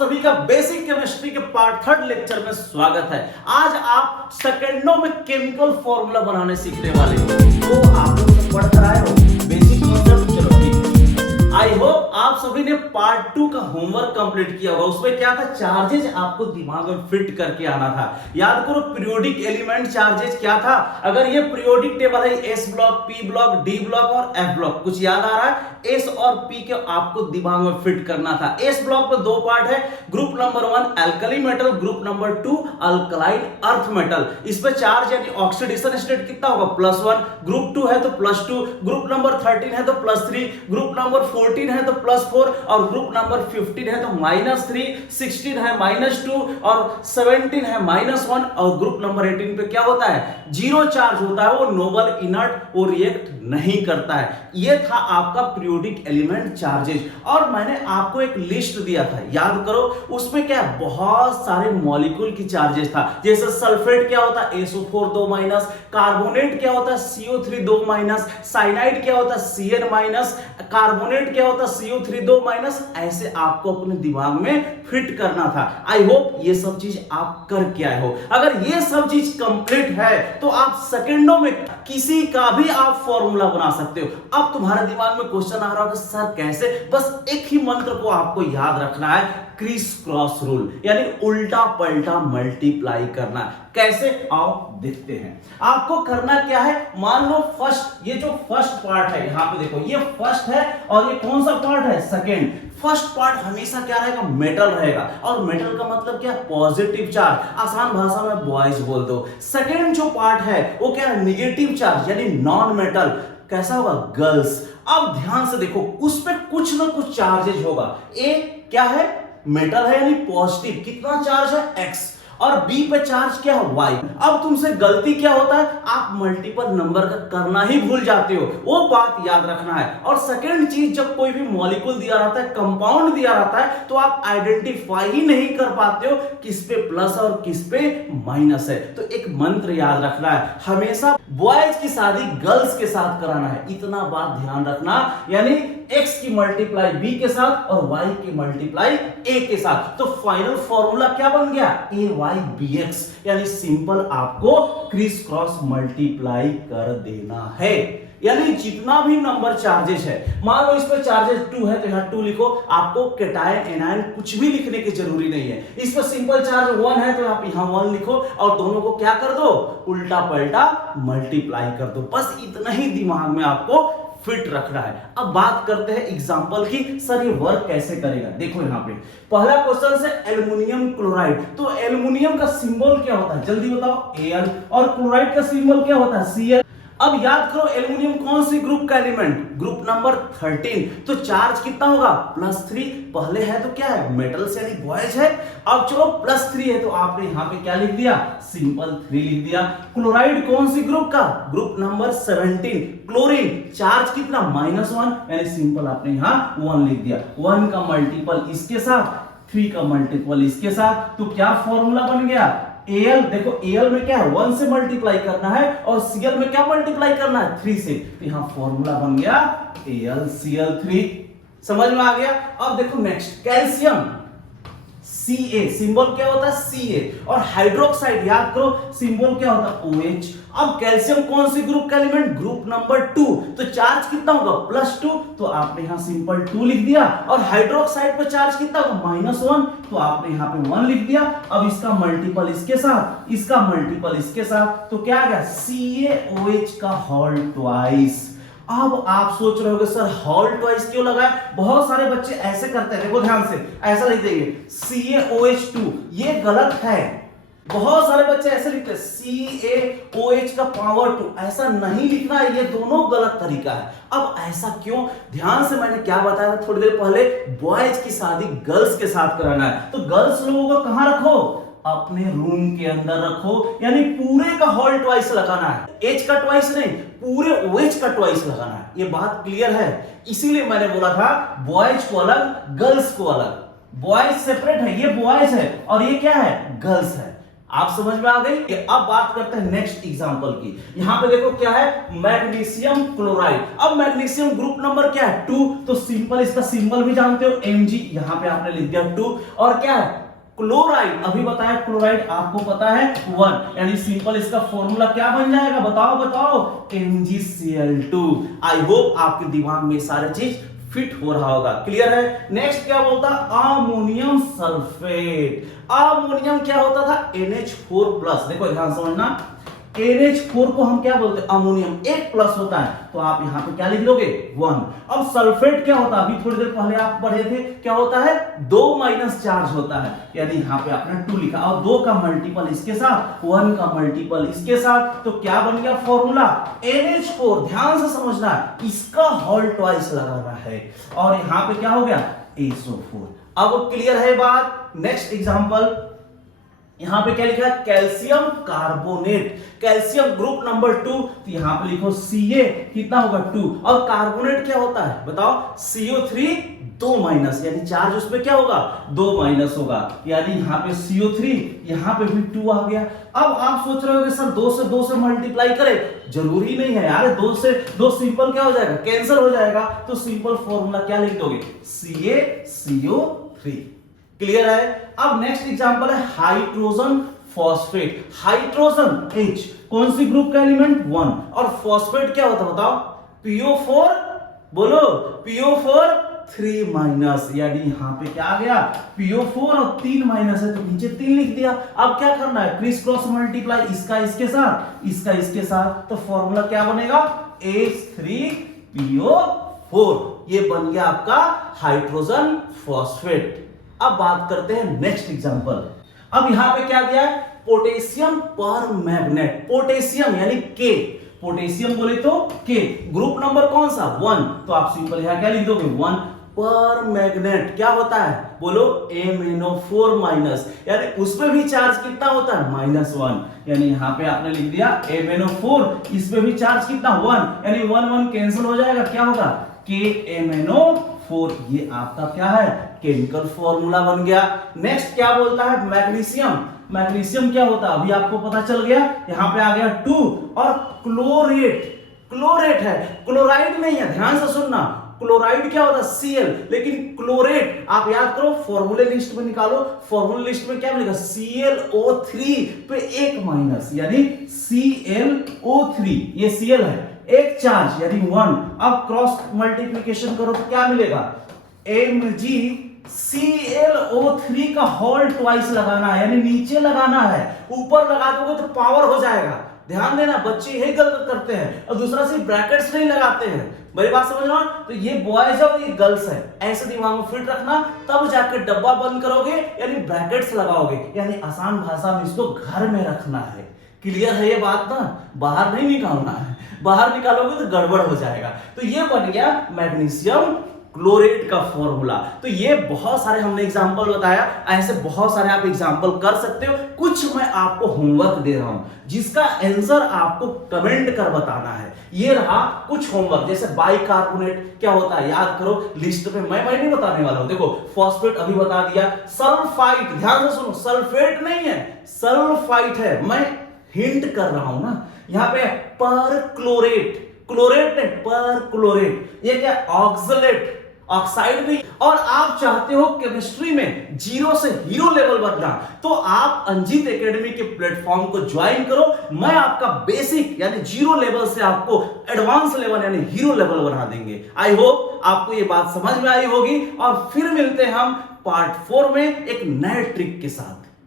सभी का basic chemistry के पार्ट थर्ड लेक्चर में स्वागत है। आज आप सेकेंडों में केमिकल फॉर्मूला बनाने सीखने वाले हो। तो आप लोग सब पढ़ कर आए हो बेसिक कॉन्सेप्ट। चलो ठीक है, आई होप आप सभी ने पार्ट 2 का होमवर्क कंप्लीट किया होगा। उसमें क्या था, चार्जेज आपको दिमाग में फिट करके आना था। याद करो पीरियोडिक एलिमेंट चार्जेज क्या था। अगर ये पीरियोडिक टेबल है, S block, P block, D block और एफ ब्लॉक, कुछ याद आ रहा है? एस और पी के आपको दिमाग में फिट करना था। एस ब्लॉक में दो पार्ट है, group number 1 alkali metal, group number 2 alkaline earth metal. इस पे चार्ज यानी ऑक्सीडेशन स्टेट कितना होगा, +1। ग्रुप 2 है तो +2, ग्रुप नंबर 13 है तो +3, ग्रुप नंबर 14 है तो +4 और ग्रुप नंबर 15 है तो -3, 16 है -2 और 17 है -1 और ग्रुप नंबर 18 पे क्या होता है, 0 चार्ज होता है। वो नोबल इनर्ट, वो रिएक्ट नहीं करता है। ये था आपका पीरियोडिक एलिमेंट चार्जेज। और मैंने आपको एक लिस्ट दिया था, याद करो। उसमें क्या है, बहुत सारे मॉलिक्यूल की चार्जेस था। जैसे सल्फेट क्या होता है, SO4 2-, कार्बोनेट क्या होता है, CO3 2-, साइनाइड क्या होता है, CN-, कार्बोनेट क्या होता है, CO3 2-। ऐसे आपको अपने दिमाग में फिट करना था। आई होप ये सब चीज आप करके आए हो। अगर ये सब चीज कंप्लीट है तो आप सेकंडों में किसी का भी आप फॉर्मूला बना सकते हो। अब तुम्हारे दिमाग में क्वेश्चन आ रहा होगा, सर कैसे? बस एक ही मंत्र को आपको याद रखना है, क्रिस क्रॉस रूल, यानी उल्टा पलटा मल्टीप्लाई करना। कैसे, आओ देखते हैं। आपको करना क्या है, मान लो फर्स्ट, ये जो फर्स्ट पार्ट है, यहां पे देखो ये फर्स्ट है और ये कौन सा पार्ट है, सेकंड। फर्स्ट पार्ट हमेशा क्या रहेगा, मेटल रहेगा। और मेटल का मतलब क्या, पॉजिटिव चार्ज, आसान भाषा में बॉयज बोल दो। सेकंड जो पार्ट है वो क्या है, निगेटिव चार्ज यानी नॉन मेटल। कैसा होगा, गर्ल्स। अब ध्यान से देखो, उस पे कुछ ना कुछ चार्जेज होगा। ए क्या है, मेटल है यानी पॉजिटिव, कितना चार्ज है, x। और बी पे चार्ज क्या है, y। अब तुमसे गलती क्या होता है, आप मल्टीपल नंबर का करना ही भूल जाते हो, वो बात याद रखना है। और सेकंड चीज, जब कोई भी मॉलिक्यूल दिया रहता है, कंपाउंड दिया रहता है, तो आप आइडेंटिफाई ही नहीं कर पाते हो किस पे प्लस और किस पे माइनस है। तो एक मंत्र याद रखना है, हमेशा बॉयज की शादी गर्ल्स के साथ कराना है, इतना बात ध्यान रखना। यानी x की मल्टीप्लाई b के साथ और y की मल्टीप्लाई a के साथ। तो फाइनल फॉर्मूला क्या बन गया, AYBX, यानी सिंपल आपको क्रिस क्रॉस मल्टीप्लाई कर देना है। यानी जितना भी नंबर चार्जेस है, मान लो इस पे चार्जेस 2 है तो यहां 2 लिखो। आपको कैटायन एनायन कुछ भी लिखने की जरूरी नहीं है। इस पे सिंपल चार्ज 1 है तो आप यहां 1 लिखो और दोनों को क्या कर दो, उल्टा पलटा मल्टीप्लाई कर दो। बस इतना ही दिमाग में आपको फिट रखना है। अब बात करते हैं एग्जांपल की, सर ये वर्क कैसे करेगा। देखो यहाँ पे पहला क्वेश्चन से एल्युमिनियम क्लोराइड। तो एल्युमिनियम का सिंबल क्या होता है, जल्दी बताओ, Al। और क्लोराइड का सिंबल क्या होता है, Cl। अब याद करो एल्युमिनियम कौन सी ग्रुप का एलिमेंट, ग्रुप नंबर 13। तो चार्ज कितना होगा, +3। पहले है तो क्या है, मेटल्स यानी बॉयज है। अब चलो +3 है तो आपने यहां पे क्या लिख दिया, सिंपल 3 लिख दिया। क्लोराइड कौन सी ग्रुप का, ग्रुप नंबर 17। क्लोरीन चार्ज कितना, -1, यानी सिंपल आपने यहां 1 लिख दिया। 1 का मल्टीपल इसके साथ, 3 का मल्टीपल इसके साथ। तो क्या फॉर्मूला बन गया, Al। देखो Al में क्या है, 1 से मल्टीप्लाई करना है और Cl में क्या मल्टीप्लाई करना है, 3 से। तो यहां फॉर्मूला बन गया AlCl3। समझ में आ गया। अब देखो नेक्स्ट, कैल्शियम Ca, सिंबल क्या होता है, Ca। और हाइड्रोक्साइड याद करो, सिंबल क्या होता है, OH। अब कैल्शियम कौन सी ग्रुप का एलिमेंट, ग्रुप नंबर 2। तो चार्ज कितना होगा, +2। तो आपने यहां सिंपल 2 लिख दिया। और हाइड्रोक्साइड पर चार्ज कितना होगा, -1। तो आपने यहां पे 1 लिख दिया। अब इसका मल्टीपल इसके साथ, इसका मल्टीपल इसके साथ। तो क्या आ गया, CaOH का होल ट्वाइस। अब आप सोच रहे होगे, सर होल ट्वाइस क्यों लगाया। बहुत सारे बच्चे ऐसे करते हैं, देखो ध्यान से, ऐसा लिख देंगे CaOH2, ये गलत है। बहुत सारे बच्चे ऐसे लिखते हैं CaOH का पावर 2, ऐसा नहीं लिखना है, ये दोनों गलत तरीका है। अब ऐसा क्यों, ध्यान से, मैंने क्या बताया था थोड़ी देर पहले, बॉयज की शादी गर्ल्स के साथ कराना है। तो गर्ल्स लोगों को कहां रखो, अपने रूम के अंदर रखो, यानी पूरे का होल ट्वाइस लगाना है, एच का ट्वाइस नहीं, पूरे OH का ट्वाइस लगाना है। ये बात क्लियर है। इसीलिए मैंने बोला था बॉयज को अलग, गर्ल्स को अलग। बॉयज सेपरेट है, ये बॉयज है और ये क्या है, गर्ल्स है। आप समझ में आ गई कि अब बात करते हैं नेक्स्ट एग्जांपल की। यहां पे देखो क्या है, मैग्नीशियम क्लोराइड। अब मैग्नीशियम ग्रुप नंबर क्या है 2, तो सिंपल इसका सिंबल भी जानते हो Mg, यहां पे आपने लिख दिया 2। और क्या है क्लोराइड, अभी बताया क्लोराइड आपको पता है 1, यानी सिंपल इसका फॉर्मूला क्या बन जाएगा, बताओ बताओ, MgCl2। आई होप आपके दिमाग में सारे चीज फिट हो रहा होगा, क्लियर है। नेक्स्ट क्या बोलता, अमोनियम सल्फेट। अमोनियम क्या होता था, NH4+। देखो ध्यान समझना, NH4 को हम क्या बोलते हैं, अमोनियम, 1+ होता है, तो आप यहां पे क्या लिख लोगे 1। अब सल्फेट क्या होता है, अभी थोड़ी देर पहले आप पढ़े थे, क्या होता है 2- चार्ज होता है, यानी यहां पे आपने 2 लिखा और 2 का मल्टीपल इसके साथ, 1 का मल्टीपल इसके साथ, तो क्या बन गया फॉर्मूला NH4। ध्यान से समझना, इसका होल ट्वाइस लगाना है, और यहां पे क्या हो गया SO4। अब क्लियर है बात। नेक्स्ट एग्जांपल, यहां पे क्या लिखा है, calcium carbonate. Calcium group number 2, तो यहां पे लिखो Ca कितना होगा 2, और कार्बोनेट क्या होता है बताओ, CO3 2-, यानी चार्ज उसमें क्या होगा 2- होगा, यानी यहां पे CO3, यहां पे भी 2 आ गया। अब आप सोच रहे हो कि सर 2 से मल्टीप्लाई करें, जरूरी नहीं है यार, 2 से 2 सिंपल क्या हो जाएगा, कैंसिल हो जाएगा, तो सिंपल फॉर्मूला क्या लिख दोगे, CaCO3। क्लियर है। अब नेक्स्ट एग्जांपल है हाइड्रोजन फॉस्फेट। हाइड्रोजन H कौन सी ग्रुप का एलिमेंट 1, और फॉस्फेट क्या होता है बताओ, PO4, बोलो PO4 3-, यानी यहां पे क्या आ गया PO4 और 3- है, तो नीचे 3 लिख दिया। अब क्या करना है, क्रिस क्रॉस मल्टीप्लाई, इसका इसके साथ, इसका इसके साथ, तो फॉर्मूला क्या बनेगा H3PO4। ये बन गया आपका हाइड्रोजन फॉस्फेट। अब बात करते हैं नेक्स्ट एग्जांपल। अब यहां पे क्या दिया है, पोटेशियम पर मैग्नेट। पोटेशियम यानी के, पोटेशियम बोले तो के, ग्रुप नंबर कौन सा 1, तो आप सिंपल यहां क्या लिख दोगे 1 पर मैग्नेट। क्या होता है बोलो MnO4-, यानी उसमें भी चार्ज कितना होता है -1, यानी यहां पे आपने लिख दिया MnO4, इसमें भी चार्ज कितना 1, यानी 1 कैंसिल हो जाएगा, क्या होगा KMnO4। ये आपका क्या है केमिकल फॉर्मूला बन गया। नेक्स्ट क्या बोलता है, मैग्नीशियम। मैग्नीशियम क्या होता है अभी आपको पता चल गया, यहां पे आ गया 2, और क्लोरेट, क्लोरेट है, क्लोराइड नहीं है, ध्यान से सुनना। क्लोराइड क्या होता है Cl, लेकिन क्लोरेट आप याद करो, फॉर्मूले लिस्ट में निकालो, फॉर्मूले लिस्ट में क्या मिलेगा ClO3 पे 1-, यानी ClO3, ये Cl है, एक चार्ज यानी 1। अब क्रॉस मल्टीप्लिकेशन करो तो क्या मिलेगा MgClO3 का होल ट्वाइस लगाना है, यानी नीचे लगाना है, ऊपर लगा दोगे तो पावर हो जाएगा। ध्यान देना, बच्चे यही गलत करते हैं, और दूसरा सिर्फ ब्रैकेट्स नहीं लगाते हैं, मेरी बात समझ रहे हो, तो ये बॉयज है और ये गर्ल्स है, ऐसे दिमाग में फिट रखना, तब जाके डब्बा बंद करोगे यानी ब्रैकेट्स लगाओगे, यानी आसान भाषा में इसको घर में रखना है। क्लियर है ये बात ना, बाहर नहीं निकालना है, बाहर निकालोगे तो गड़बड़ हो जाएगा। तो ये बन गया मैग्नीशियम क्लोरेट का फॉर्मूला। तो ये बहुत सारे हमने एग्जांपल बताया, ऐसे बहुत सारे आप एग्जांपल कर सकते हो। कुछ मैं आपको होमवर्क दे रहा हूं जिसका आंसर आपको कमेंट कर बताना है। ये रहा कुछ होमवर्क, जैसे बाइकार्बोनेट क्या होता है याद करो, लिस्ट पे मैं नहीं बताने वाला हूं। देखो फॉस्फेट अभी बता दिया, सल्फाइड ध्यान से सुनो, सल्फेट नहीं है सल्फाइड है, मैं हिंट कर रहा हूं ना। यहां पे पर क्लोरेट, क्लोरेट नहीं पर क्लोरेट, ये क्या ऑक्सलेट, ऑक्साइड नहीं। और आप चाहते हो केमिस्ट्री में 0 से हीरो लेवल बनना, तो आप अंजित एकेडमी के प्लेटफॉर्म को ज्वाइन करो। मैं आपका बेसिक यानी 0 लेवल से आपको एडवांस लेवल यानी हीरो लेवल बना देंगे। आई होप आपको ये बात समझ में आई होगी, और फिर मिलते हैं हम पार्ट 4 में एक नए ट्रिक के साथ।